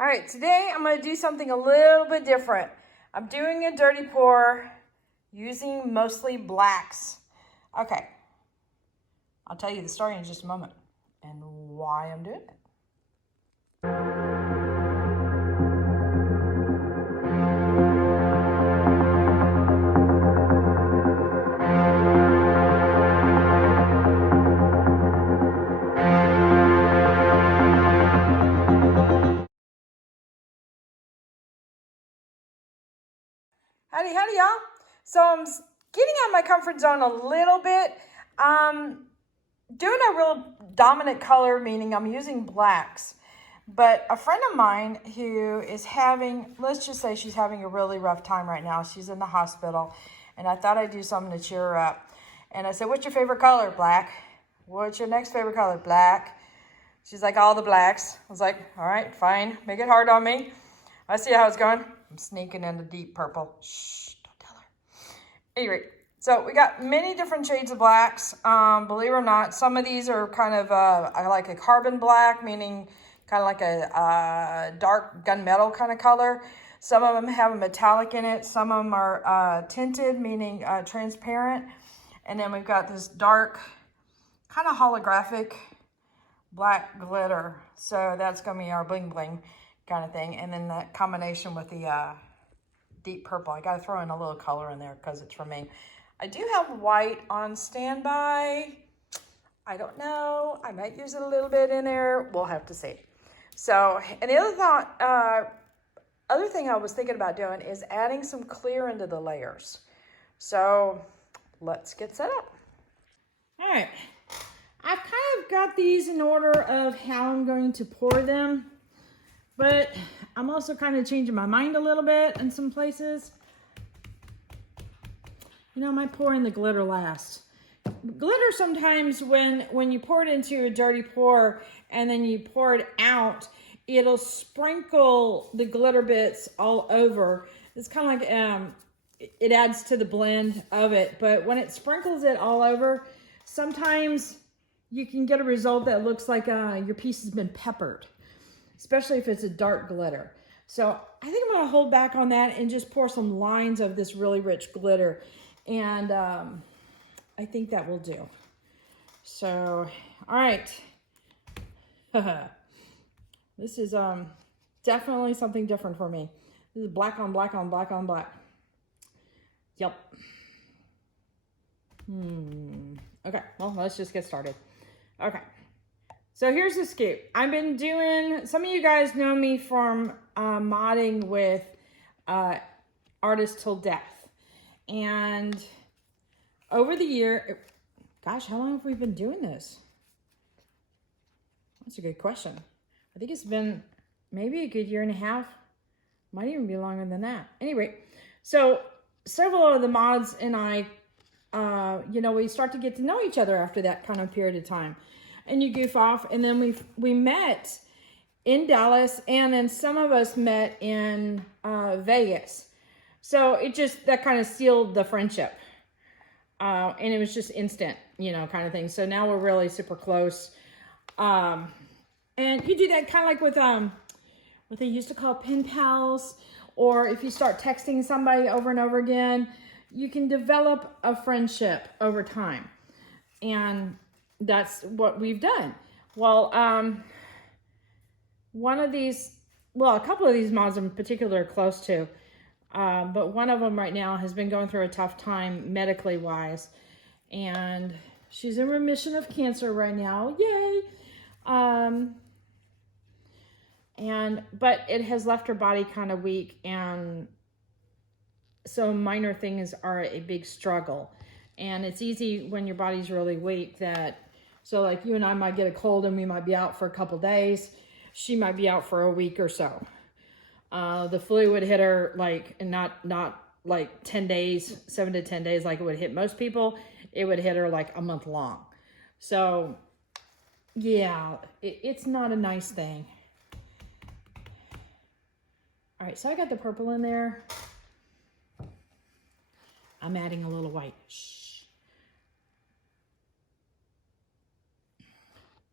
All right, today I'm going to do something a little bit different. I'm doing a dirty pour using mostly blacks. Okay, I'll tell you the story in just a moment and why I'm doing it. Howdy, howdy, y'all. So I'm getting out of my comfort zone a little bit. Doing a real dominant color, meaning I'm using blacks. But a friend of mine who is having, let's just say she's having a really rough time right now. She's in the hospital. And I thought I'd do something to cheer her up. And I said, what's your favorite color? Black. What's your next favorite color? Black. She's like, all the blacks. I was like, all right, fine. Make it hard on me. I see how it's going. I'm sneaking into deep purple. Shh, don't tell her. Anyway, so we got many different shades of blacks. Believe it or not, some of these are kind of I like a carbon black, meaning kind of like a dark gunmetal kind of color. Some of them have a metallic in it. Some of them are tinted, meaning transparent. And then we've got this dark, kind of holographic black glitter. So that's going to be our bling bling kind of thing. And then that combination with the deep purple. I got to throw in a little color in there because it's for me. I do have white on standby. I don't know. I might use it a little bit in there. We'll have to see. So, and the other thing I was thinking about doing is adding some clear into the layers. So let's get set up. All right. I've kind of got these in order of how I'm going to pour them, but I'm also kind of changing my mind a little bit in some places. You know, I might pour in the glitter last. Glitter sometimes when you pour it into a dirty pour and then you pour it out, it'll sprinkle the glitter bits all over. It's kind of like, it adds to the blend of it. But when it sprinkles it all over, sometimes you can get a result that looks like your piece has been peppered, especially if it's a dark glitter. So I think I'm gonna hold back on that and just pour some lines of this really rich glitter. And I think that will do. So, all right. This is definitely something different for me. This is black on black on black on black. Yep. Okay, well, let's just get started. Okay. So here's the scoop. I've been doing, some of you guys know me from modding with Artist Till Death. And over the year, gosh, how long have we been doing this? That's a good question. I think it's been maybe a good year and a half. Might even be longer than that. Anyway, so several of the mods and I, you know, we start to get to know each other after that kind of period of time. And you goof off. And then we met in Dallas. And then some of us met in Vegas. So it just, that kind of sealed the friendship. And it was just instant, you know, kind of thing. So now we're really super close. And you do that kind of like with what they used to call pen pals. Or if you start texting somebody over and over again, you can develop a friendship over time. And that's what we've done. Well, one of these, well, a couple of these mods in particular are close to. But one of them right now has been going through a tough time medically wise. And she's in remission of cancer right now. Yay! But it has left her body kind of weak. And so minor things are a big struggle. And it's easy when your body's really weak that, so like you and I might get a cold and we might be out for a couple days. She might be out for a week or so. The flu would hit her like, not like 10 days, 7 to 10 days like it would hit most people. It would hit her like a month long. So yeah, it's not a nice thing. All right, so I got the purple in there. I'm adding a little white. Shh.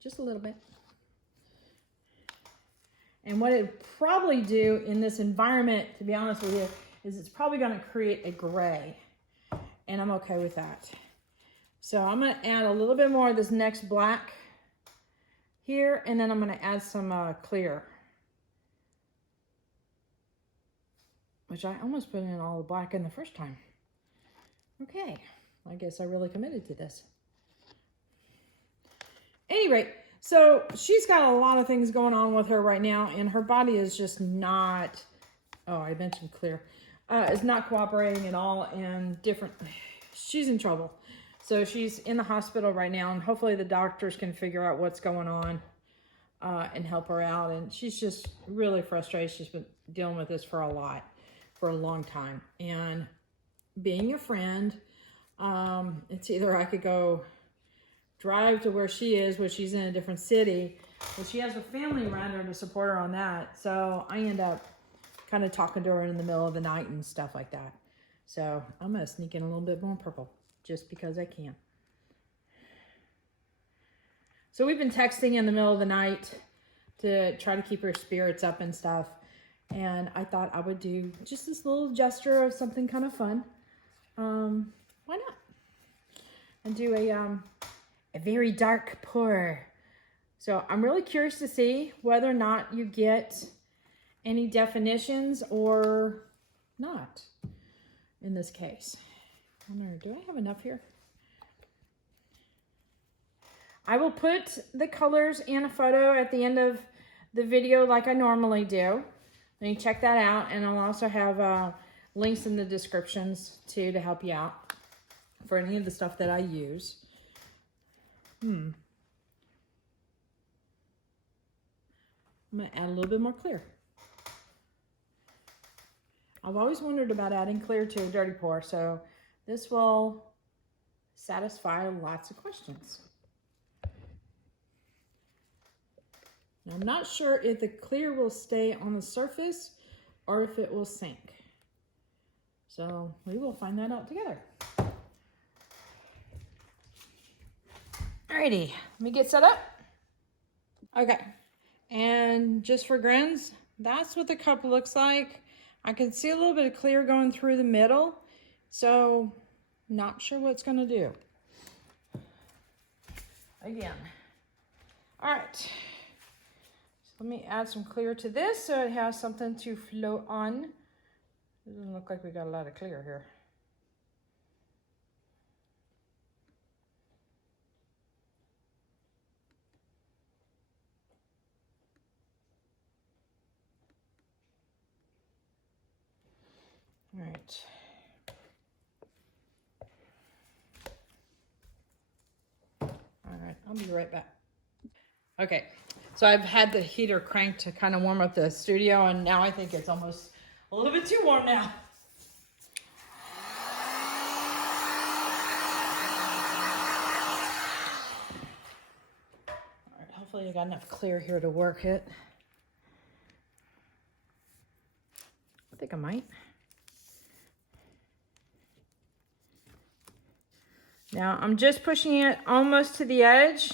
Just a little bit. And what it probably do in this environment, to be honest with you, is it's probably going to create a gray. And I'm okay with that. So I'm going to add a little bit more of this next black here, and then I'm going to add some clear. Which I almost put in all the black in the first time. Okay, I guess I really committed to this. Any rate, so she's got a lot of things going on with her right now, and her body is just not, oh, I mentioned clear, is not cooperating at all, and she's in trouble. So she's in the hospital right now, and hopefully the doctors can figure out what's going on and help her out. And she's just really frustrated. She's been dealing with this for a long time. And being a friend, it's either I could go drive to where she is, where she's in a different city, but she has her family around her to support her on that. So I end up kind of talking to her in the middle of the night and stuff like that. So I'm going to sneak in a little bit more purple just because I can. So we've been texting in the middle of the night to try to keep her spirits up and stuff. And I thought I would do just this little gesture of something kind of fun. Why not? And do a very dark pour. So I'm really curious to see whether or not you get any definitions or not in this case. I don't know, do I have enough here? I will put the colors in a photo at the end of the video like I normally do. Then you check that out, and I'll also have links in the descriptions too to help you out for any of the stuff that I use. I'm going to add a little bit more clear. I've always wondered about adding clear to a dirty pour, so this will satisfy lots of questions. Now, I'm not sure if the clear will stay on the surface or if it will sink. So we will find that out together. Alrighty, let me get set up. Okay, and just for grins, that's what the cup looks like. I can see a little bit of clear going through the middle, so not sure what it's going to do. Again. All right. So let me add some clear to this so it has something to float on. It doesn't look like we got a lot of clear here. All right. All right, I'll be right back. Okay, so I've had the heater cranked to kind of warm up the studio, and now I think it's almost a little bit too warm now. All right, hopefully I got enough clear here to work it. I think I might. Now I'm just pushing it almost to the edge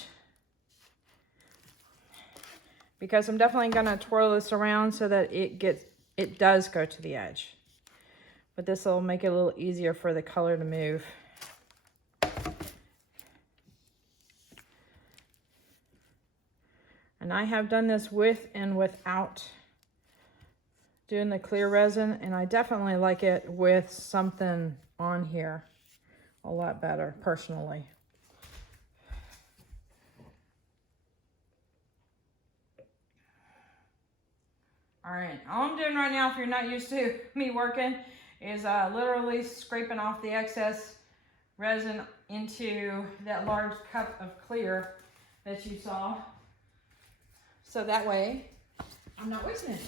because I'm definitely gonna twirl this around so that it does go to the edge. But this will make it a little easier for the color to move. And I have done this with and without doing the clear resin, and I definitely like it with something on here a lot better, personally. All right, all I'm doing right now, if you're not used to me working, is literally scraping off the excess resin into that large cup of clear that you saw. So that way, I'm not wasting it.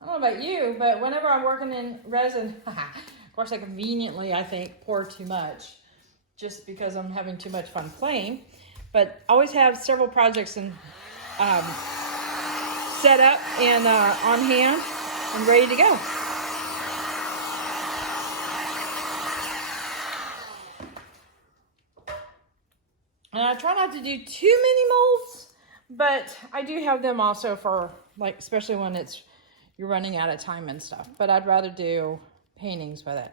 I don't know about you, but whenever I'm working in resin, of course I conveniently, I think, pour too much just because I'm having too much fun playing. But I always have several projects set up and on hand and ready to go. I try not to do too many molds, but I do have them also for, like, especially when you're running out of time and stuff. But I'd rather do paintings with it.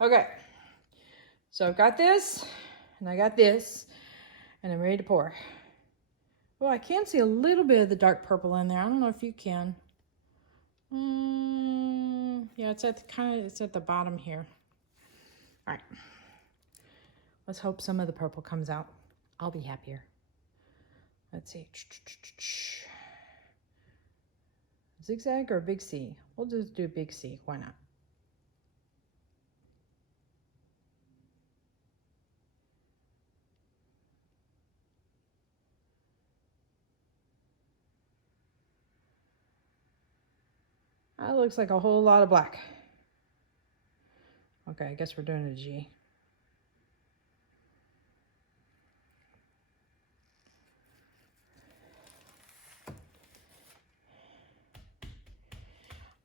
Okay, so I've got this, and I got this, and I'm ready to pour. Oh, I can see a little bit of the dark purple in there. I don't know if you can. Yeah, it's at the bottom here. All right. Let's hope some of the purple comes out. I'll be happier. Let's see. Zigzag or big C? We'll just do big C. Why not? That looks like a whole lot of black. Okay, I guess we're doing a G.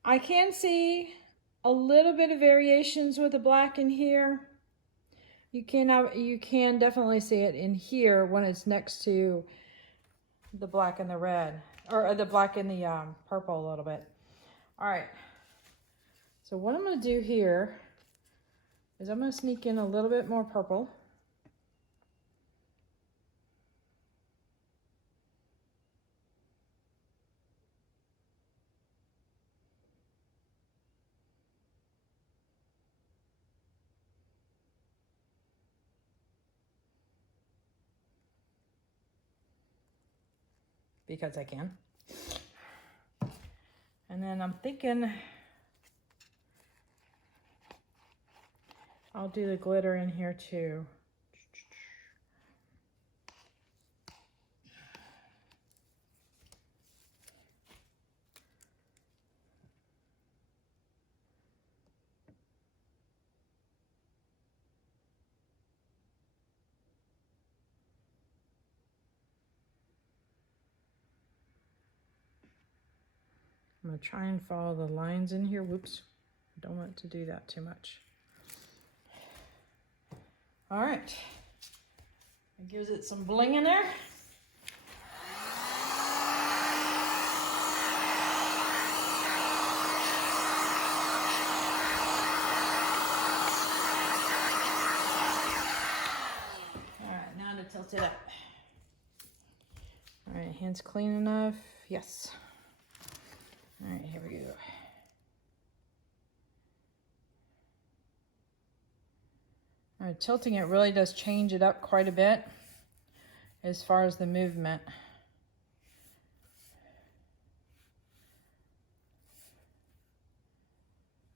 I can see a little bit of variations with the black in here. You can definitely see it in here when it's next to the black and the red, or the black and the purple a little bit. All right, so what I'm going to do here is I'm going to sneak in a little bit more purple. Because I can. And then I'm thinking I'll do the glitter in here too. I'm going to try and follow the lines in here. Whoops. I don't want to do that too much. All right. It gives it some bling in there. All right, now to tilt it up. All right, hands clean enough. Yes. All right, here we go. All right, tilting it really does change it up quite a bit as far as the movement.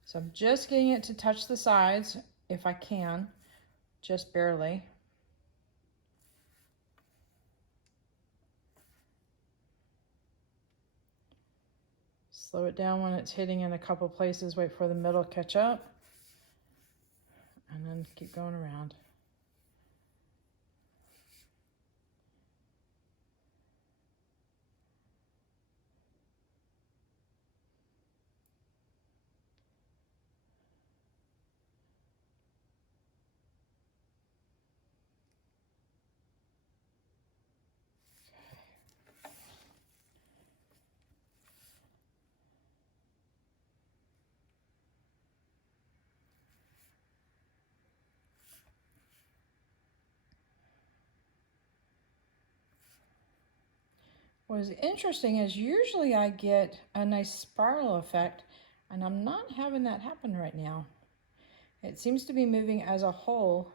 So I'm just getting it to touch the sides if I can, just barely. Slow it down when it's hitting in a couple places, wait for the middle to catch up, and then keep going around. What's interesting is usually I get a nice spiral effect, and I'm not having that happen right now. It seems to be moving as a whole,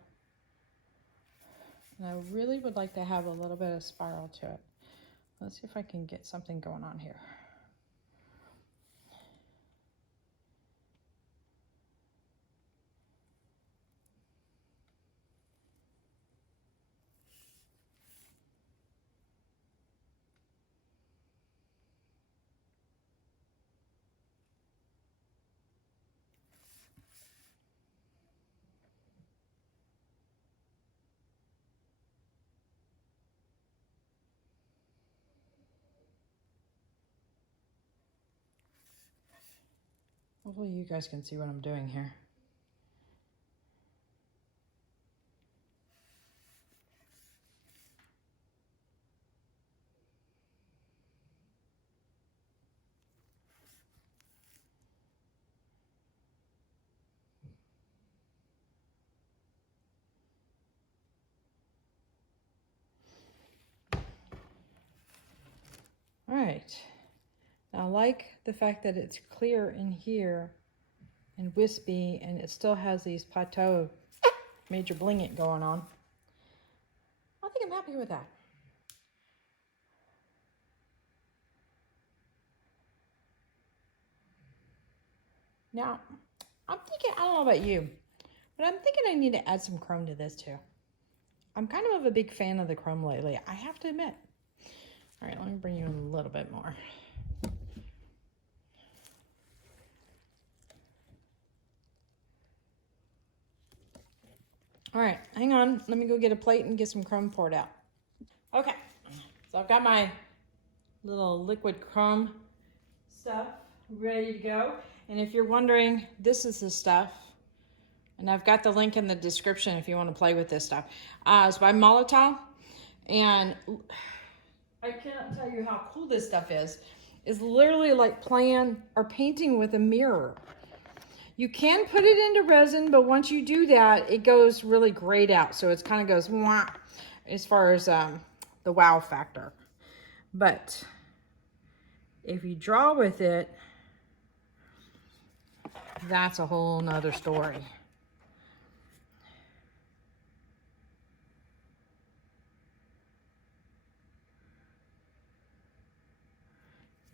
and I really would like to have a little bit of spiral to it. Let's see if I can get something going on here. Hopefully you guys can see what I'm doing here. like the fact that it's clear in here and wispy, and it still has these plateau major bling it going on. I think I'm happy with that. Now, I'm thinking, I don't know about you, but I'm thinking I need to add some chrome to this too. I'm kind of a big fan of the chrome lately, I have to admit. All right, let me bring you in a little bit more. All right, hang on. Let me go get a plate and get some chrome poured out. Okay, so I've got my little liquid chrome stuff ready to go. And if you're wondering, this is the stuff. And I've got the link in the description if you want to play with this stuff. It's by Molotov. And I cannot tell you how cool this stuff is. It's literally like playing or painting with a mirror. You can put it into resin, but once you do that, it goes really grayed out. So it kind of goes wah, as far as the wow factor. But if you draw with it, that's a whole nother story.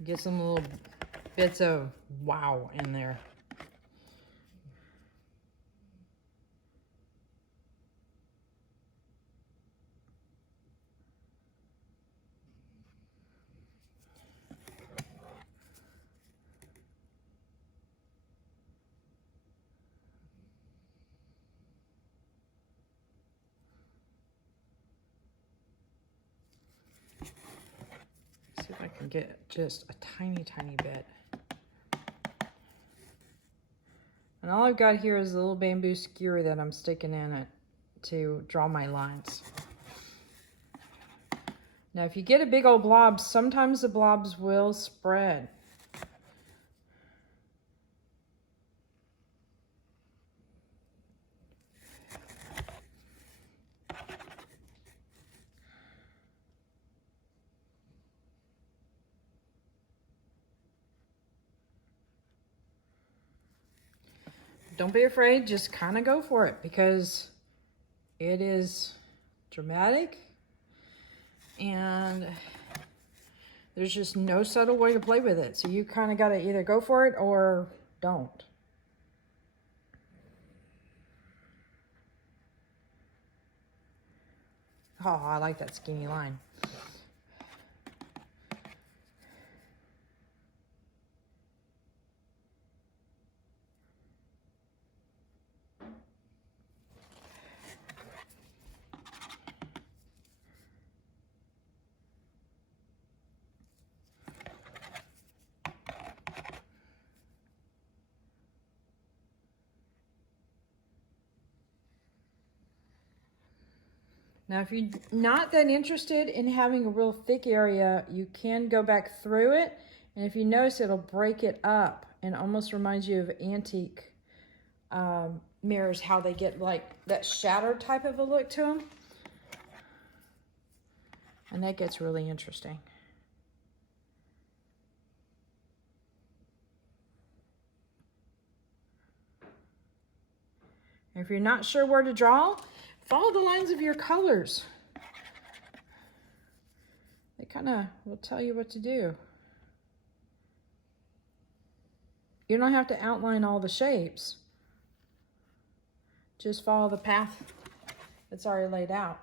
Get some little bits of wow in there. See if I can get just a tiny, tiny bit. And all I've got here is a little bamboo skewer that I'm sticking in it to draw my lines. Now, if you get a big old blob, sometimes the blobs will spread. Don't be afraid, just kind of go for it because it is dramatic and there's just no subtle way to play with it. So you kind of got to either go for it or don't. Oh, I like that skinny line. Now, if you're not that interested in having a real thick area, you can go back through it. And if you notice, it'll break it up and almost reminds you of antique mirrors, how they get like that shattered type of a look to them. And that gets really interesting. If you're not sure where to draw, follow the lines of your colors. They kind of will tell you what to do. You don't have to outline all the shapes. Just follow the path that's already laid out.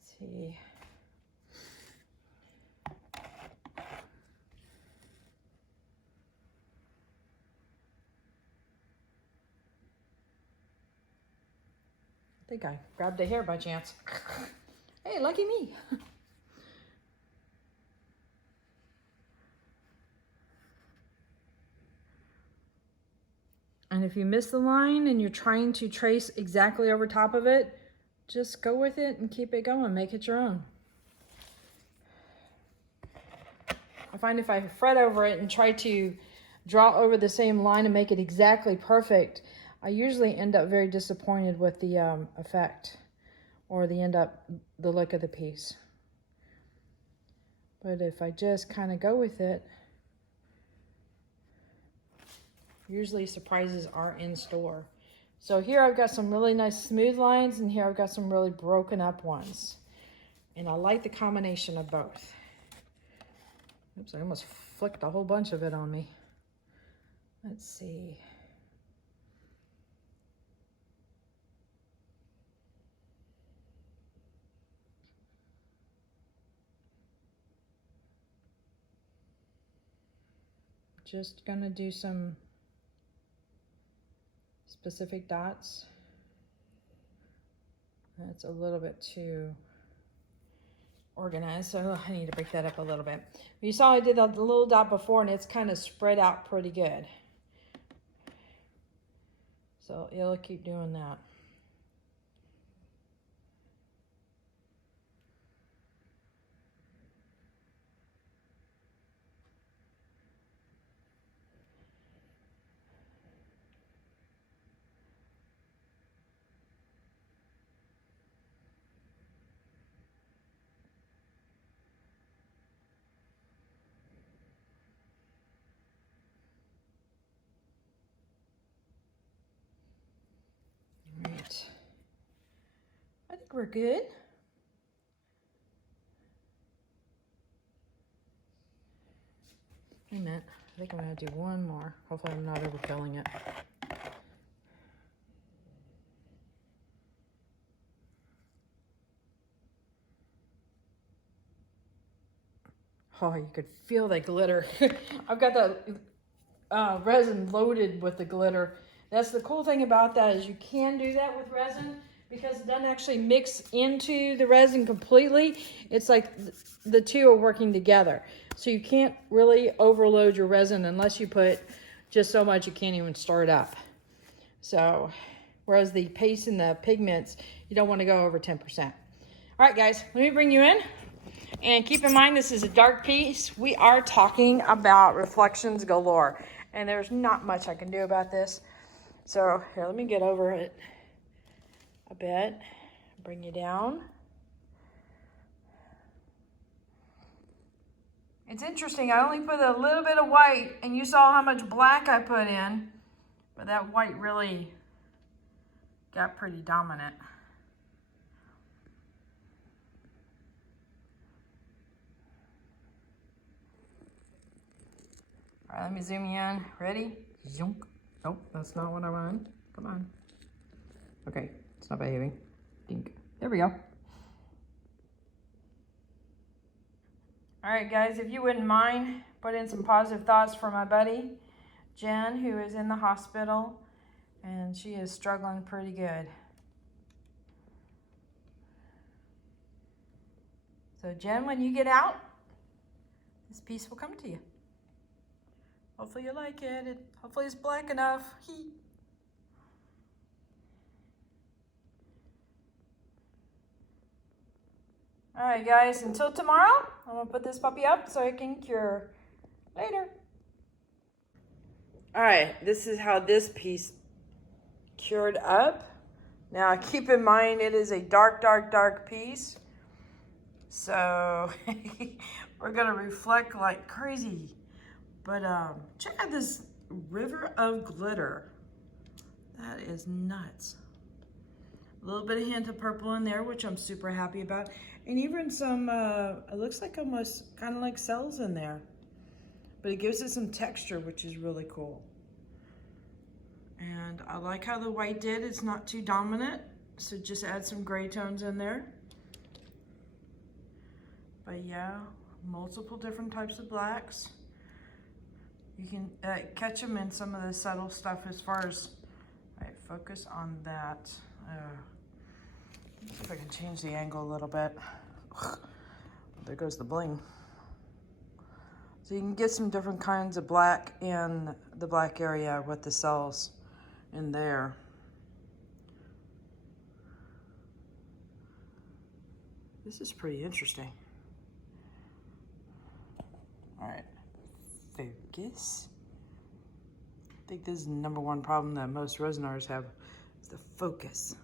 Let's see. I think I grabbed a hair by chance. Hey, lucky me. And if you miss the line and you're trying to trace exactly over top of it, just go with it and keep it going. Make it your own. I find if I fret over it and try to draw over the same line and make it exactly perfect, I usually end up very disappointed with the effect or the look of the piece. But if I just kind of go with it, Usually surprises are in store. So here I've got some really nice smooth lines, and here I've got some really broken up ones. And I like the combination of both. Oops, I almost flicked a whole bunch of it on me. Let's see. Just gonna do some specific dots. That's a little bit too organized, so I need to break that up a little bit. You saw I did the little dot before, and it's kind of spread out pretty good. So it'll keep doing that. Right. I think we're good. Wait a minute. I think I'm gonna do one more. Hopefully I'm not overfilling it. Oh, you could feel the glitter. I've got the resin loaded with the glitter. That's the cool thing about that, is you can do that with resin because it doesn't actually mix into the resin completely. It's like the two are working together. So you can't really overload your resin unless you put just so much you can't even stir it up. So, whereas the paste and the pigments, you don't want to go over 10%. All right, guys, let me bring you in. And keep in mind, this is a dark piece. We are talking about reflections galore. And there's not much I can do about this. So here, let me get over it a bit. Bring you down. It's interesting, I only put a little bit of white, and you saw how much black I put in. But that white really got pretty dominant. All right, let me zoom you in. Ready? Zoom. Nope, that's not what I want. Come on. Okay, it's not behaving. Dink. There we go. All right, guys, if you wouldn't mind, put in some positive thoughts for my buddy, Jen, who is in the hospital, and she is struggling pretty good. So, Jen, when you get out, this piece will come to you. Hopefully you like it. Hopefully it's black enough. All right, guys, until tomorrow, I'm gonna put this puppy up so it can cure. Later. All right, this is how this piece cured up. Now, keep in mind, it is a dark, dark, dark piece. So, we're gonna reflect like crazy. But check out this river of glitter. That is nuts. A little bit of hint of purple in there, which I'm super happy about. And even some, it looks like almost kind of like cells in there. But it gives it some texture, which is really cool. And I like how the white did. It's not too dominant. So just add some gray tones in there. But yeah, multiple different types of blacks. You can catch them in some of the subtle stuff as far as, all right, focus on that. If I can change the angle a little bit. There goes the bling. So you can get some different kinds of black in the black area with the cells in there. This is pretty interesting. All right. Focus. I think this is the #1 problem that most resin artists have, is the focus.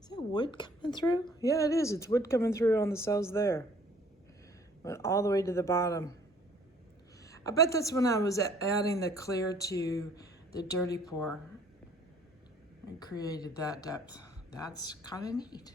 Is that wood coming through? Yeah, it is. It's wood coming through on the cells there. Went all the way to the bottom. I bet that's when I was adding the clear to the dirty pour and created that depth. That's kind of neat.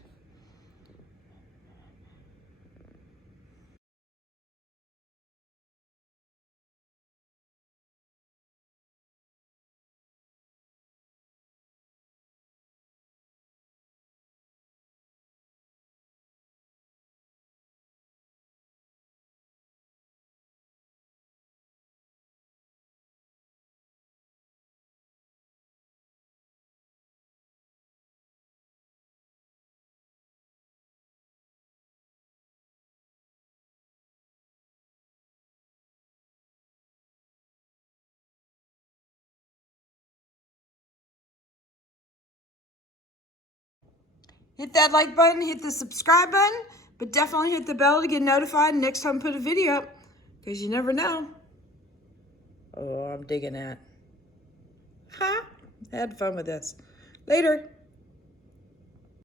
Hit that like button, hit the subscribe button, but definitely hit the bell to get notified next time I put a video up, because you never know. Oh, I'm digging that. Ha! Had fun with this. Later.